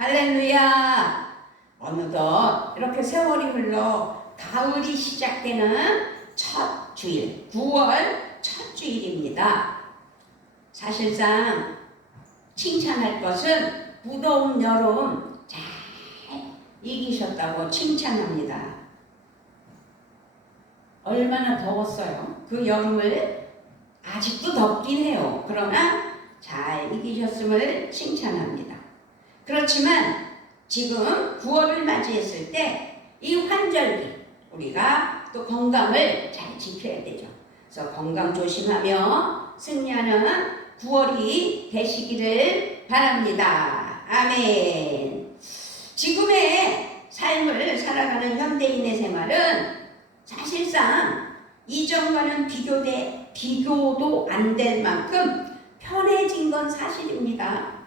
할렐루야. 어느덧 이렇게 세월이 흘러 가을이 시작되는 첫 주일, 9월 첫 주일입니다. 사실상 칭찬할 것은 무더운 여름 잘 이기셨다고 칭찬합니다. 얼마나 더웠어요. 그 여름을 아직도 덥긴 해요. 그러나 잘 이기셨음을 칭찬합니다. 그렇지만 지금 9월을 맞이했을 때 이 환절기 우리가 또 건강을 잘 지켜야 되죠. 그래서 건강 조심하며 승리하는 9월이 되시기를 바랍니다. 아멘. 지금의 삶을 살아가는 현대인의 생활은 사실상 이전과는 비교도 안 될 만큼 편해진 건 사실입니다.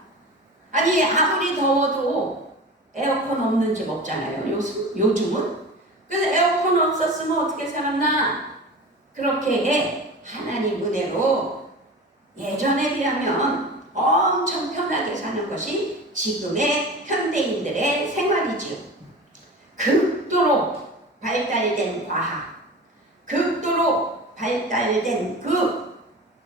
아니 아무리 더워도 에어컨 없는 집 없잖아요. 요즘은. 그래서 에어컨 없었으면 어떻게 살았나? 그렇게 하나님 은혜로 예전에 비하면 엄청 편하게 사는 것이 지금의 현대인들의 생활이지요. 극도로 발달된 과학, 극도로 발달된 그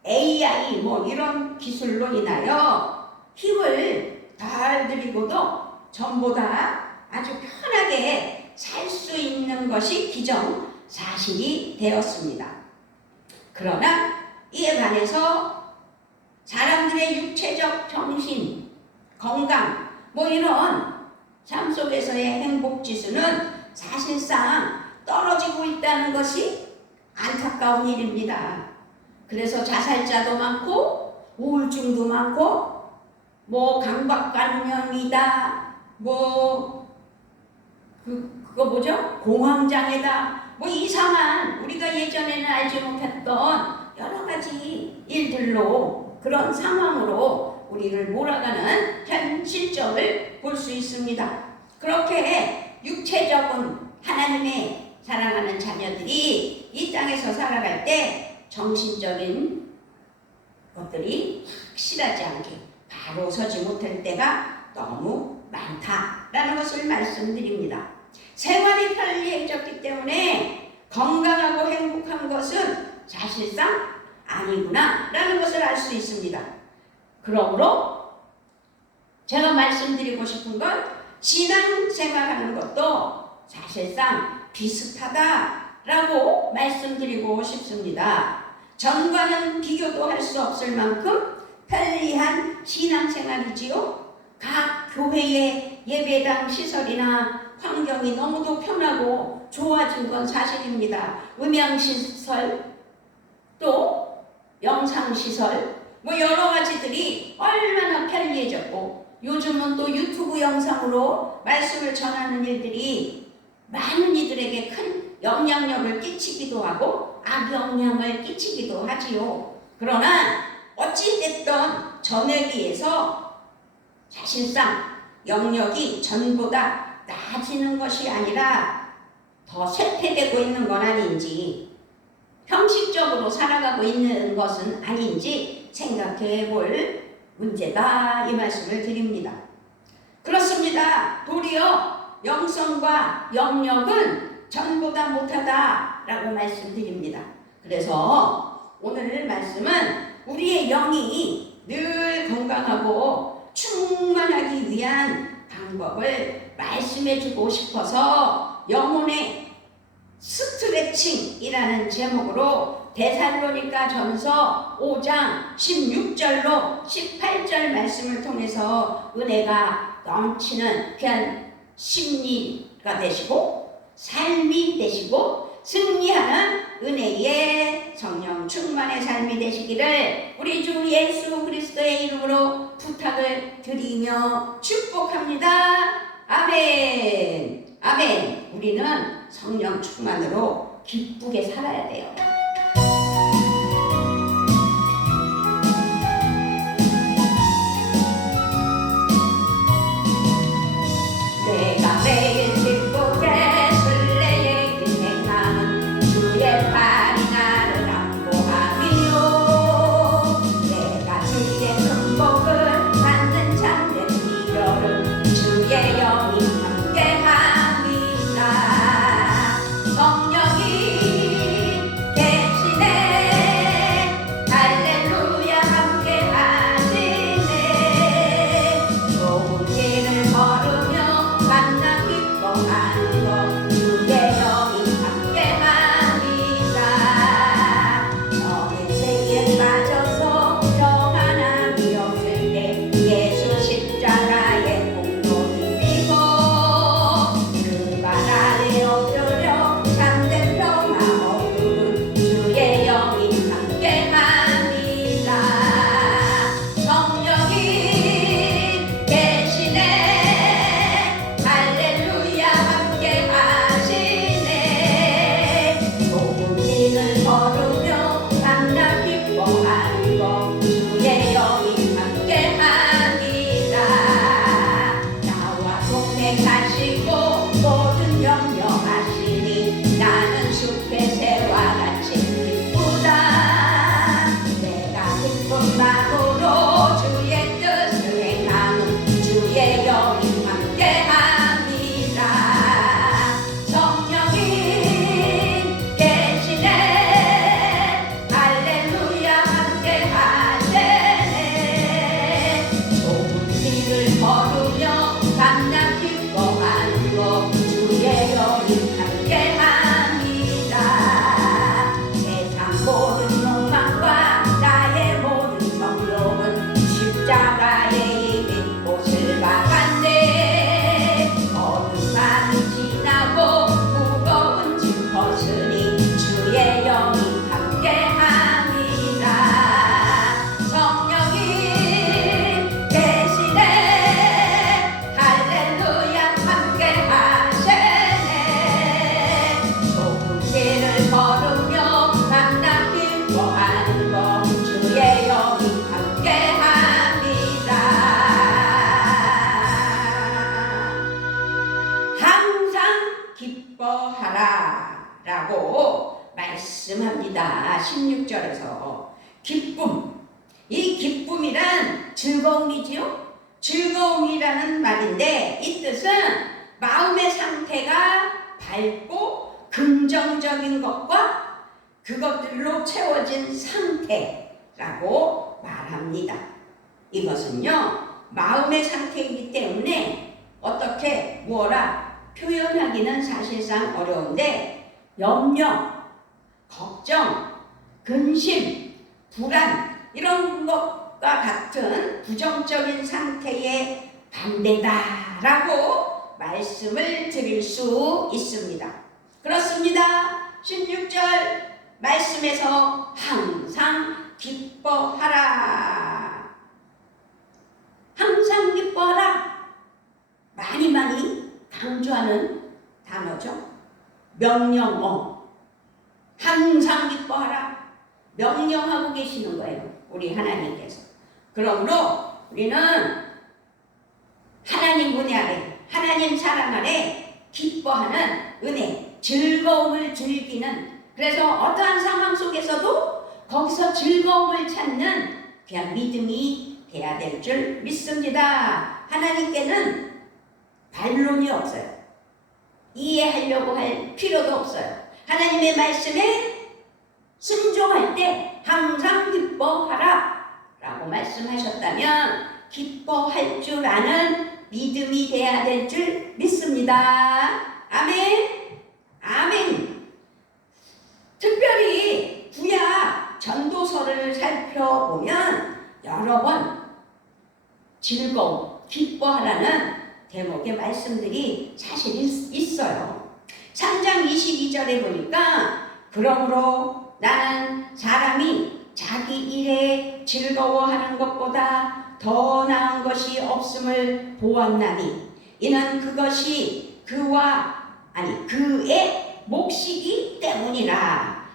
AI 이런 기술로 인하여 힘을 덜 들이고도 전보다 아주 편하게 살 수 있는 것이 기정사실이 되었습니다. 그러나 이에 반해서 사람들의 육체적, 정신, 건강 이런 삶 속에서의 행복지수는 사실상 떨어지고 있다는 것이 안타까운 일입니다. 그래서 자살자도 많고 우울증도 많고 강박관념이다 그거 뭐죠? 공황장애다 이상한 우리가 예전에는 알지 못했던 여러 가지 일들로 그런 상황으로 우리를 몰아가는 현실적을 볼 수 있습니다. 그렇게 육체적인 하나님의 사랑하는 자녀들이 이 땅에서 살아갈 때 정신적인 것들이 확실하지 않게 바로 서지 못할 때가 너무 많다라는 것을 말씀드립니다. 생활이 편리해졌기 때문에 건강하고 행복한 것은 사실상 아니구나 라는 것을 알 수 있습니다. 그러므로 제가 말씀드리고 싶은 건 신앙생활하는 것도 사실상 비슷하다라고 말씀드리고 싶습니다. 전과는 비교도 할 수 없을 만큼 편리한 신앙생활이지요. 각 교회의 예배당 시설이나 환경이 너무도 편하고 좋아진 건 사실입니다. 음향시설, 또 영상시설, 여러 가지들이 얼마나 편리해졌고 요즘은 또 유튜브 영상으로 말씀을 전하는 일들이 많은 이들에게 큰 영향력을 끼치기도 하고 악영향을 끼치기도 하지요. 그러나 어찌됐든 전에 비해서 사실상 영역이 전보다 나아지는 것이 아니라 더 쇠퇴되고 있는 건 아닌지 형식적으로 살아가고 있는 것은 아닌지 생각해 볼 문제다 이 말씀을 드립니다. 그렇습니다. 도리어 영성과 영역은 전보다 못하다라고 말씀드립니다. 그래서 오늘 말씀은 우리의 영이 늘 건강하고 충만하기 위한 방법을 말씀해 주고 싶어서 영혼의 스트레칭이라는 제목으로 데살로니가 전서 5장 16절로 18절 말씀을 통해서 은혜가 넘치는 귀한 심리가 되시고 삶이 되시고 승리하는 은혜의 성령 충만의 삶이 되시기를 우리 주 예수 그리스도의 이름으로 부탁을 드리며 축복합니다. 아멘. 아멘. 우리는 성령 충만으로 기쁘게 살아야 돼요. 내가 매일 기쁘게 순례의 길 행하는 주의 팔이 나를 안보하리요. 내가 주의 축복을 받는 참된 비결은 주의 라고 말씀합니다. 16절에서 기쁨, 이 기쁨이란 즐거움이지요. 즐거움이라는 말인데 이 뜻은 마음의 상태가 밝고 긍정적인 것과 그것들로 채워진 상태라고 말합니다. 이것은요 마음의 상태이기 때문에 어떻게 무엇라 표현하기는 사실상 어려운데 염려, 걱정, 근심, 불안 이런 것과 같은 부정적인 상태의 반대다라고 말씀을 드릴 수 있습니다. 그렇습니다. 16절 말씀에서 항상 기뻐하라. 항상 기뻐하라. 많이 강조하는 단어죠. 명령어. 항상 기뻐하라. 명령하고 계시는 거예요. 우리 하나님께서. 그러므로 우리는 하나님 은혜 아래, 하나님 사랑 아래 기뻐하는 은혜, 즐거움을 즐기는, 그래서 어떠한 상황 속에서도 거기서 즐거움을 찾는 그냥 믿음이 돼야 될 줄 믿습니다. 하나님께는 반론이 없어요. 이해하려고 할 필요도 없어요. 하나님의 말씀에 순종할 때 항상 기뻐하라 라고 말씀하셨다면 기뻐할 줄 아는 믿음이 돼야 될 줄 믿습니다. 아멘. 아멘. 특별히 구약 전도서를 살펴보면 여러 번 즐거움, 기뻐하라는 대목의 말씀들이 사실 있어요. 3장 22절에 보니까 그러므로 나는 사람이 자기 일에 즐거워하는 것보다 더 나은 것이 없음을 보았나니 이는 그것이 그의 몫이기 때문이라.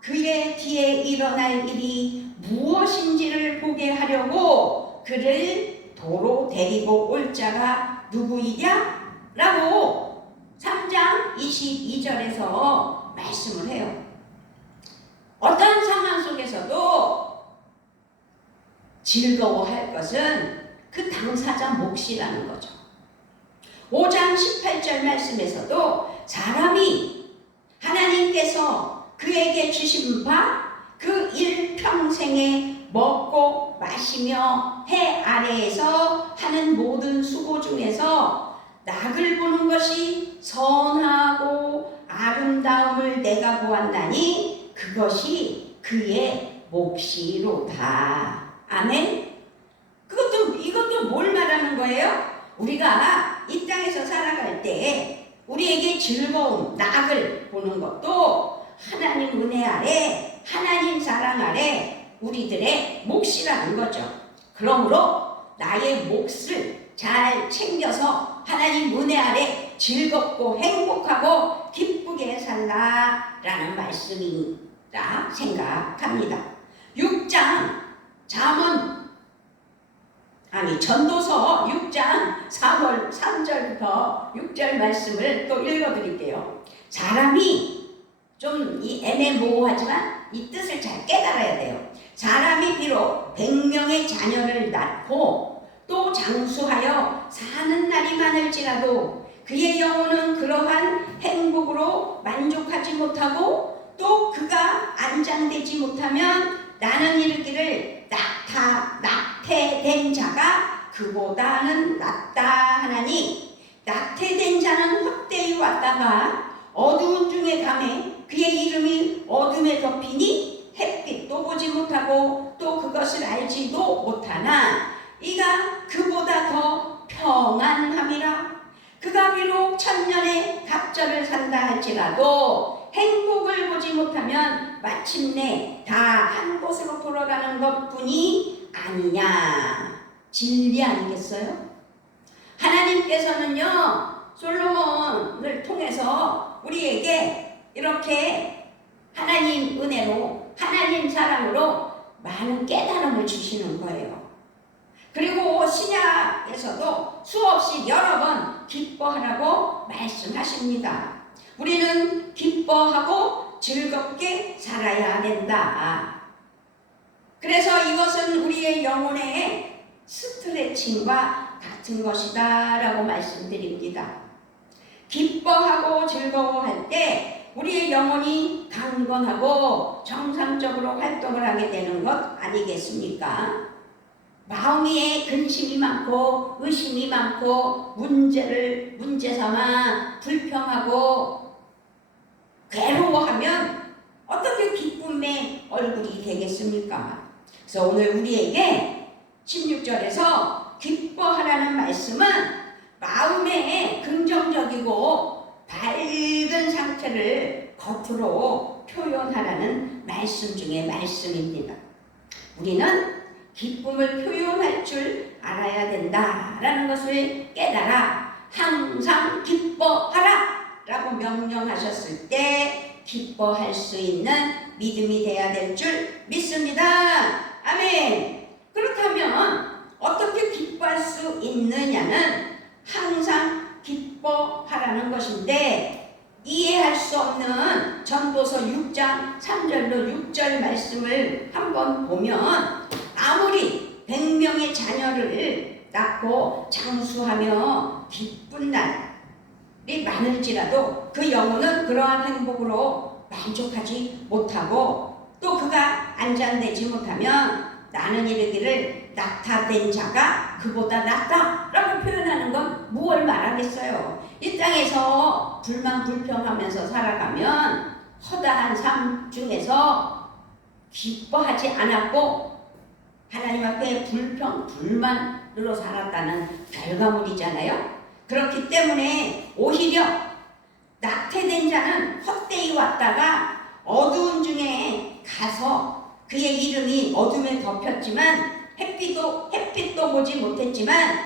그의 뒤에 일어날 일이 무엇인지를 보게 하려고 그를 도로 데리고 올 자가 누구이냐? 라고 3장 22절에서 말씀을 해요. 어떤 상황 속에서도 즐거워할 것은 그 당사자 몫이라는 거죠. 5장 18절 말씀에서도 사람이 하나님께서 그에게 주신 바 그 일평생에 먹고 마시며 해 아래에서 하는 모든 수고 중에서 낙을 보는 것이 선하고 아름다움을 내가 보았나니 그것이 그의 몫이로다. 아멘. 이것도 뭘 말하는 거예요? 우리가 이 땅에서 살아갈 때 우리에게 즐거움, 낙을 보는 것도 하나님 은혜 아래, 하나님 사랑 아래 우리들의 몫이라는 거죠. 그러므로 나의 몫을 잘 챙겨서 하나님 은혜 아래 즐겁고 행복하고 기쁘게 살라라는 말씀이라 생각합니다. 6장 전도서 6장 3절부터 6절 말씀을 또 읽어드릴게요. 사람이 좀 애매모호하지만 이 뜻을 잘 깨달아야 돼요. 사람이 비록 100명의 자녀를 낳고 또 장수하여 사는 날이 많을지라도 그의 영혼은 그러한 행복으로 만족하지 못하고 또 그가 안장되지 못하면 나는 이르기를 낙태된 자가 그보다는 낫다 하나니 낙태된 자는 헛되이 왔다가 어두운 중에 감에 그의 이름이 어둠에 덮이니 햇빛도 보지 못하고 또 그것을 알지도 못하나 이가 그보다 더 평안함이라. 그가 비록 천년의 갑절을 산다 할지라도 행복을 보지 못하면 마침내 다 한 곳으로 돌아가는 것뿐이 아니냐. 진리 아니겠어요? 하나님께서는요 솔로몬을 통해서 우리에게 이렇게 하나님 은혜로 하나님 사랑으로 많은 깨달음을 주시는 거예요. 그리고 신약에서도 수없이 여러 번 기뻐하라고 말씀하십니다. 우리는 기뻐하고 즐겁게 살아야 된다. 그래서 이것은 우리의 영혼의 스트레칭과 같은 것이다 라고 말씀드립니다. 기뻐하고 즐거워할 때 우리의 영혼이 강건하고 정상적으로 활동을 하게 되는 것 아니겠습니까? 마음에 근심이 많고 의심이 많고 문제 삼아 불평하고 괴로워하면 어떻게 기쁨의 얼굴이 되겠습니까? 그래서 오늘 우리에게 16절에서 기뻐하라는 말씀은 마음의 긍정적이고 밝은 상태를 겉으로 표현하라는 말씀 중에 말씀입니다. 우리는 기쁨을 표현할 줄 알아야 된다라는 것을 깨달아 항상 기뻐하라 라고 명령하셨을 때 기뻐할 수 있는 믿음이 되어야 될 줄 믿습니다. 아멘. 그렇다면 어떻게 기뻐할 수 있느냐는 항상 기뻐하라는 것인데, 이해할 수 없는 전도서 6장 3절로 6절 말씀을 한번 보면 아무리 100명의 자녀를 낳고 장수하며 기쁜 날이 많을지라도 그 영혼은 그러한 행복으로 만족하지 못하고 또 그가 안전되지 못하면 나는 이르기를 낙타된 자가 그보다 낫다 라고 표현하는 건 무엇을 말하겠어요. 이 땅에서 불만 불평하면서 살아가면 허다한 삶 중에서 기뻐하지 않았고 하나님 앞에 불평 불만으로 살았다는 결과물이잖아요. 그렇기 때문에 오히려 낙태된 자는 헛되이 왔다가 어두운 중에 가서 그의 이름이 어둠에 덮였지만 햇빛도 보지 못했지만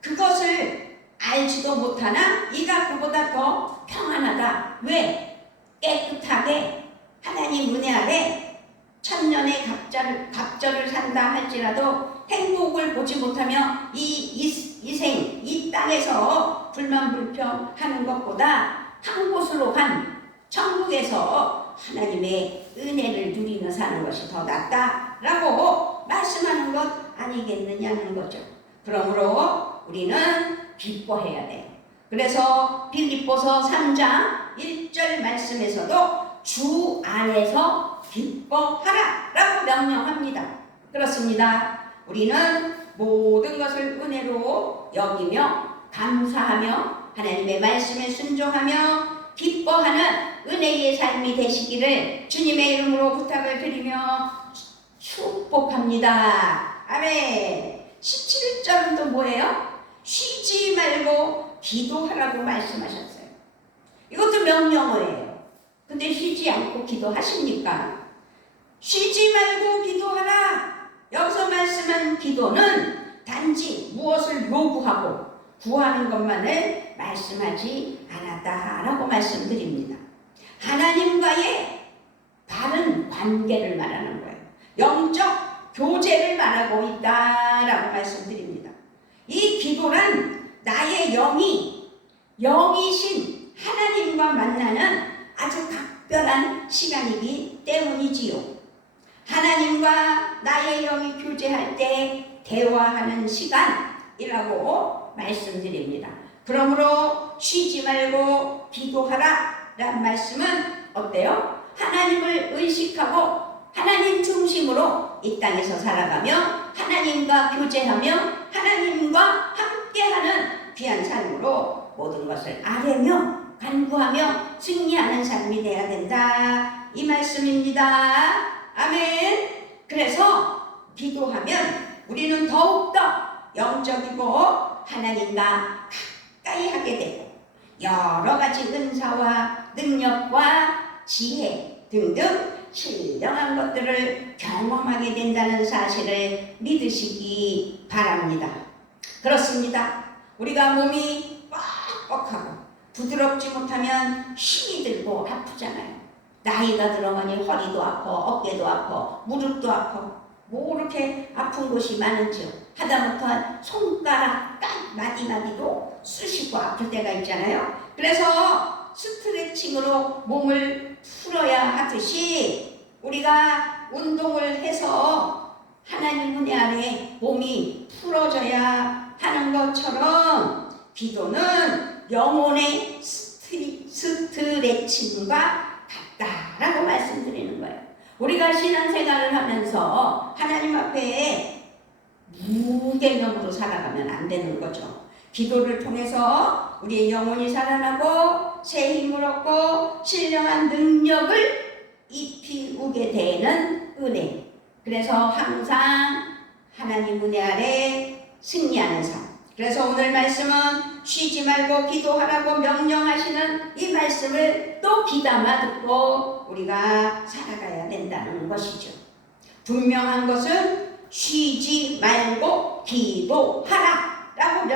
그것을 알지도 못하나 이가 그보다 더 평안하다. 왜? 깨끗하게 하나님 은혜 아래 천년의 갑절을 산다 할지라도 행복을 보지 못하며 이 땅에서 불만불평하는 것보다 한 곳으로 간 천국에서 하나님의 은혜를 누리며 사는 것이 더 낫다라고 말씀하는 것 아니겠느냐는 거죠. 그러므로 우리는 기뻐해야 돼요. 그래서 빌립보서 3장 1절 말씀에서도 주 안에서 기뻐하라 라고 명령합니다. 그렇습니다. 우리는 모든 것을 은혜로 여기며 감사하며 하나님의 말씀에 순종하며 기뻐하는 은혜의 삶이 되시기를 주님의 이름으로 부탁을 드리며 축복합니다. 아멘. 17절은 또 뭐예요? 쉬지 말고 기도하라고 말씀하셨어요. 이것도 명령어예요. 근데 쉬지 않고 기도하십니까? 쉬지 말고 기도하라. 여기서 말씀한 기도는 단지 무엇을 요구하고 구하는 것만을 말씀하지 않았다라고 말씀드립니다. 하나님과의 바른 관계를 말하는 거예요. 영적 교제를 말하고 있다라고 말씀드립니다. 이 기도란 나의 영이신 하나님과 만나는 아주 각별한 시간이기 때문이지요. 하나님과 나의 영이 교제할 때 대화하는 시간이라고 말씀드립니다. 그러므로 쉬지 말고 기도하라 라는 말씀은 어때요? 하나님을 의식하고 하나님 중심으로 이 땅에서 살아가며 하나님과 교제하며 하나님과 함께하는 귀한 삶으로 모든 것을 아뢰며 간구하며 승리하는 삶이 되어야 된다 이 말씀입니다. 아멘. 그래서 기도하면 우리는 더욱더 영적이고 하나님과 가까이 하게 되고 여러 가지 은사와 능력과 지혜 등등 신령한 것들을 경험하게 된다는 사실을 믿으시기 바랍니다. 그렇습니다. 우리가 몸이 뻑뻑하고 부드럽지 못하면 힘이 들고 아프잖아요. 나이가 들어가니 허리도 아파, 어깨도 아파, 무릎도 아파. 뭐 이렇게 아픈 곳이 많은지요. 하다못해 손가락 딱 마디마디도 쑤시고 아플 때가 있잖아요. 그래서 스트레칭으로 몸을 풀어야 하듯이 우리가 운동을 해서 하나님 은혜 아래 몸이 풀어져야 하는 것처럼 기도는 영혼의 스트레칭과 같다라고 말씀드리는 거예요. 우리가 신앙생활을 하면서 하나님 앞에 무개념으로 살아가면 안 되는 거죠. 기도를 통해서 우리의 영혼이 살아나고 새 힘을 얻고 신령한 능력을 입히우게 되는 은혜. 그래서 항상 하나님 은혜 아래 승리하는 삶. 그래서 오늘 말씀은 쉬지 말고 기도하라고 명령하시는 이 말씀을 또 귀담아 듣고 우리가 살아가야 된다는 것이죠. 분명한 것은 쉬지 말고 기도하라 라고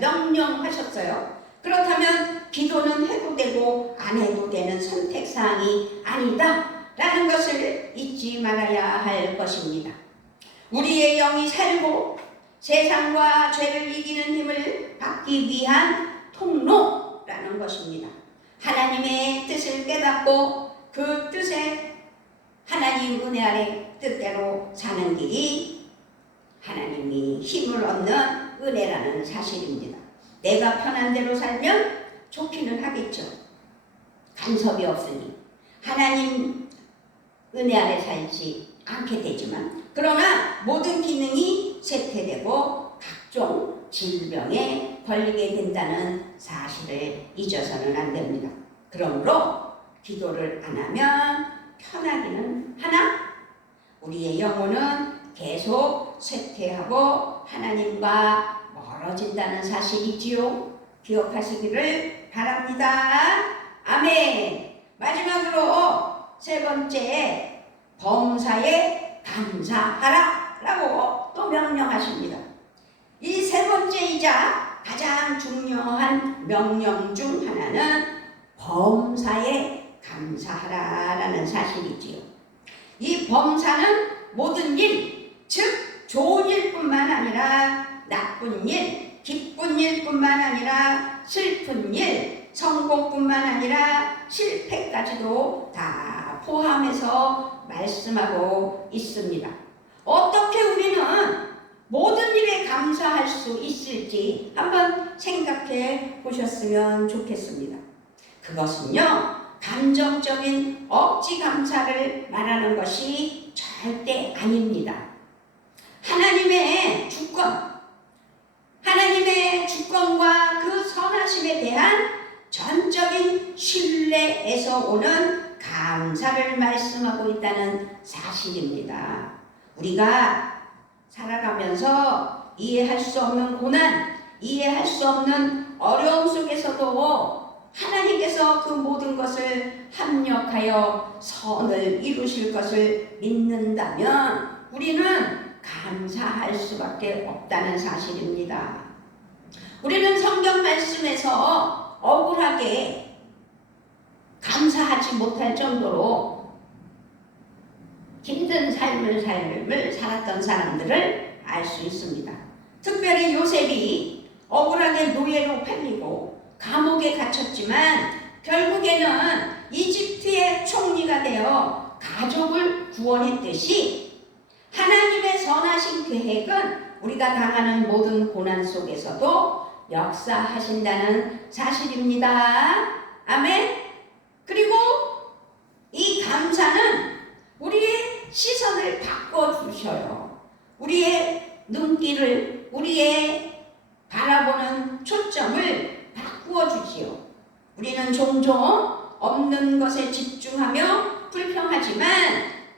명령하셨어요. 그렇다면 기도는 해도 되고 안 해도 되는 선택사항이 아니다 라는 것을 잊지 말아야 할 것입니다. 우리의 영이 살고 세상과 죄를 이기는 힘을 받기 위한 통로라는 것입니다. 하나님의 뜻을 깨닫고 그 뜻에 하나님 은혜 아래 뜻대로 사는 길이 하나님이 힘을 얻는 은혜라는 사실입니다. 내가 편한 대로 살면 좋기는 하겠죠. 간섭이 없으니 하나님 은혜 아래 살지 않게 되지만, 그러나 모든 기능이 쇠퇴되고 각종 질병에 걸리게 된다는 사실을 잊어서는 안 됩니다. 그러므로 기도를 안 하면 편하기는 하나 우리의 영혼은 계속 쇠퇴하고 하나님과 멀어진다는 사실이지요. 기억하시기를 바랍니다. 아멘. 마지막으로 세 번째, 범사에 감사하라 라고 또 명령하십니다. 이 세 번째이자 가장 중요한 명령 중 하나는 범사에 감사하라 라는 사실이지요. 이 범사는 모든 일, 즉 좋은 일뿐만 아니라 나쁜 일, 기쁜 일뿐만 아니라 슬픈 일, 성공뿐만 아니라 실패까지도 다 포함해서 말씀하고 있습니다. 어떻게 우리는 모든 일에 감사할 수 있을지 한번 생각해 보셨으면 좋겠습니다. 그것은요, 감정적인 억지 감사를 말하는 것이 절대 아닙니다. 하나님의 주권과 그 선하심에 대한 전적인 신뢰에서 오는 감사를 말씀하고 있다는 사실입니다. 우리가 살아가면서 이해할 수 없는 고난, 이해할 수 없는 어려움 속에서도 하나님께서 그 모든 것을 합력하여 선을 이루실 것을 믿는다면 우리는 감사할 수밖에 없다는 사실입니다. 우리는 성경 말씀에서 억울하게 감사하지 못할 정도로 힘든 삶을 살았던 사람들을 알 수 있습니다. 특별히 요셉이 억울하게 노예로 팔리고 감옥에 갇혔지만 결국에는 이집트의 총리가 되어 가족을 구원했듯이 하나님의 선하신 계획은 우리가 당하는 모든 고난 속에서도 역사하신다는 사실입니다. 아멘. 그리고 이 감사는 우리의 시선을 바꿔주셔요. 우리의 눈길을, 우리의 바라보는 초점을 바꾸어 주지요. 우리는 종종 없는 것에 집중하며 불평하지만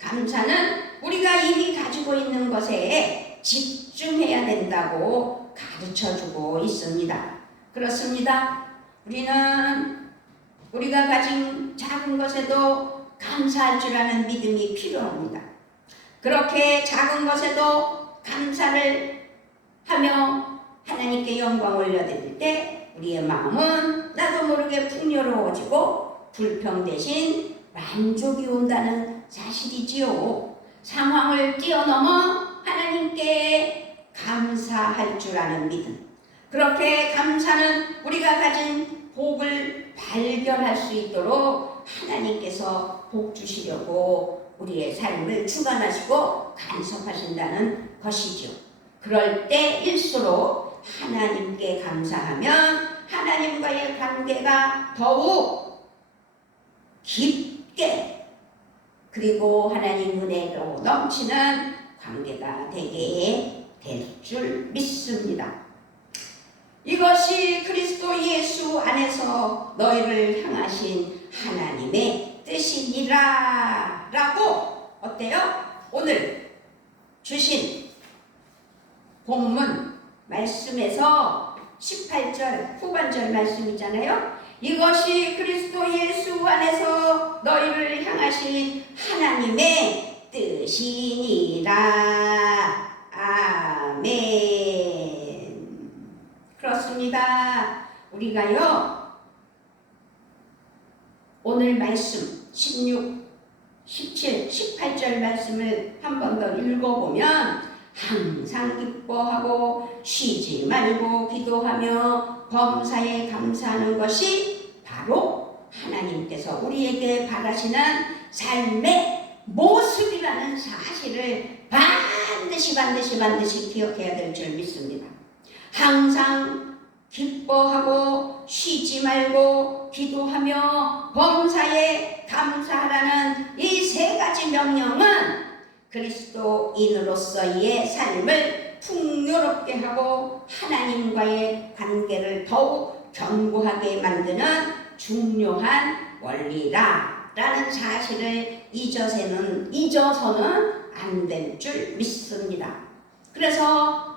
감사는 우리가 이미 가지고 있는 것에 집중해야 된다고 가르쳐주고 있습니다. 그렇습니다. 우리는 우리가 가진 작은 것에도 감사할 줄 아는 믿음이 필요합니다. 그렇게 작은 것에도 감사를 하며 하나님께 영광 올려드릴 때 우리의 마음은 나도 모르게 풍요로워지고 불평 대신 만족이 온다는 사실이지요. 상황을 뛰어넘어 하나님께 감사할 줄 아는 믿음. 그렇게 감사는 우리가 가진 복을 발견할 수 있도록 하나님께서 복 주시려고 우리의 삶을 주관하시고 간섭하신다는 것이죠. 그럴 때일수록 하나님께 감사하면 하나님과의 관계가 더욱 깊게 그리고 하나님 은혜로 넘치는 관계가 되게 될 줄 믿습니다. 이것이 그리스도 예수 안에서 너희를 향하신 하나님의 뜻이니라 라고 어때요? 오늘 주신 본문 말씀에서 18절 후반절 말씀이잖아요. 이것이 그리스도 예수 안에서 너희를 향하신 하나님의 뜻이니라. 아멘. 그렇습니다. 우리가요 오늘 말씀 16, 17, 18절 말씀을 한 번 더 읽어보면 항상 기뻐하고 쉬지 말고 기도하며 범사에 감사하는 것이 바로 하나님께서 우리에게 바라시는 삶의 모습이라는 사실을 반드시 기억해야 될 줄 믿습니다. 항상 기뻐하고 쉬지 말고 기도하며 범사에 감사하라는 이 세 가지 명령은 그리스도인으로서의 삶을 풍요롭게 하고 하나님과의 관계를 더욱 견고하게 만드는 중요한 원리라라는 사실을 잊어서는 안 될 줄 믿습니다. 그래서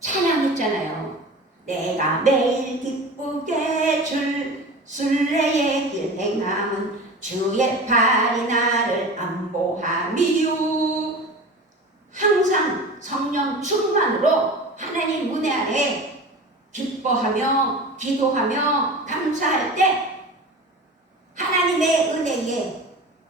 찬양했잖아요. 내가 매일 기쁘게 줄 순례의 길 행함은 주의 팔이 나를 안보함이요. 항상 성령 충만으로 하나님 은혜 아래 기뻐하며 기도하며 감사할 때 하나님의 은혜에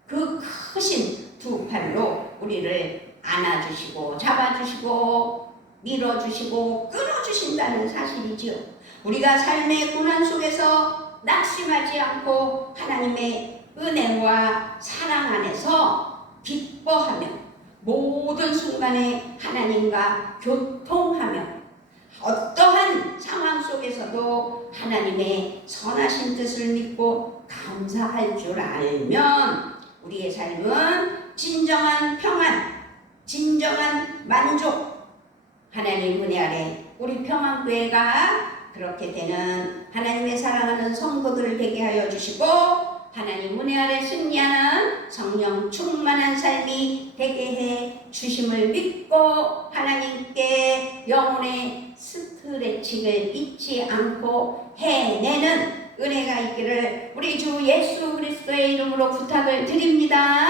그 크신 두 팔로 우리를 안아주시고 잡아주시고 밀어주시고 끊어주신다는 사실이지요. 우리가 삶의 고난 속에서 낙심하지 않고 하나님의 은혜와 사랑 안에서 기뻐하며 모든 순간에 하나님과 교통하며 어떠한 상황 속에서도 하나님의 선하신 뜻을 믿고 감사할 줄 알면 우리의 삶은 진정한 평안, 진정한 만족, 하나님 은혜 아래 우리 평안교회가 그렇게 되는 하나님의 사랑하는 성도들을 되게 하여 주시고 하나님 은혜 아래 승리하는 성령 충만한 삶이 되게 해 주심을 믿고 하나님께 영혼의 스트레칭을 잊지 않고 해내는 은혜가 있기를 우리 주 예수 그리스도의 이름으로 부탁을 드립니다.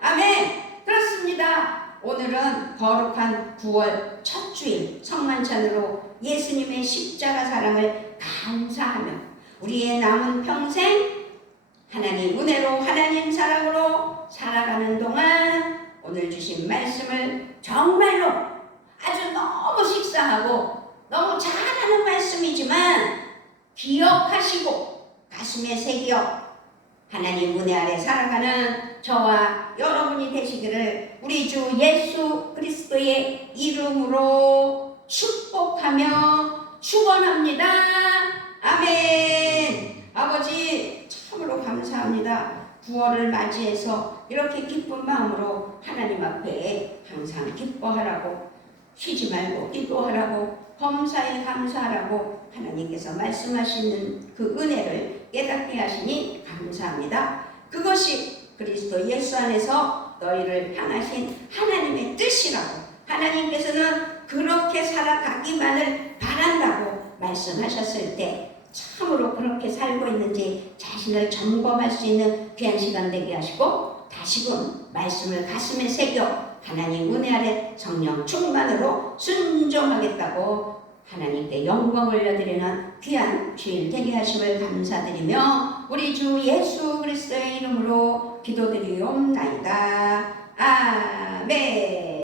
아멘. 그렇습니다. 오늘은 거룩한 9월 첫 주일 성만찬으로 예수님의 십자가 사랑을 감사하며 우리의 남은 평생 하나님 은혜로 하나님 사랑으로 살아가는 동안 오늘 주신 말씀을 정말로 아주 너무 식상하고 너무 잘하는 말씀이지만 기억하시고 가슴에 새겨 하나님 은혜 아래 살아가는 저와 여러분이 되시기를 우리 주 예수 그리스도의 이름으로 축복하며 축원합니다. 아멘. 아버지 참으로 감사합니다. 9월을 맞이해서 이렇게 기쁜 마음으로 하나님 앞에 항상 기뻐하라고 쉬지 말고 기도하라고 범사에 감사하라고 하나님께서 말씀하시는 그 은혜를 깨닫게 하시니 감사합니다. 그것이 그리스도 예수 안에서 너희를 향하신 하나님의 뜻이라고 하나님께서는 그렇게 살아가기만을 바란다고 말씀하셨을 때 참으로 그렇게 살고 있는지 자신을 점검할 수 있는 귀한 시간 되게 하시고 다시금 말씀을 가슴에 새겨 하나님 은혜 아래 성령 충만으로 순종하겠다고 하나님께 영광 올려드리는 귀한 주일 되게 하심을 감사드리며 우리 주 예수 그리스도의 이름으로 기도드리옵나이다.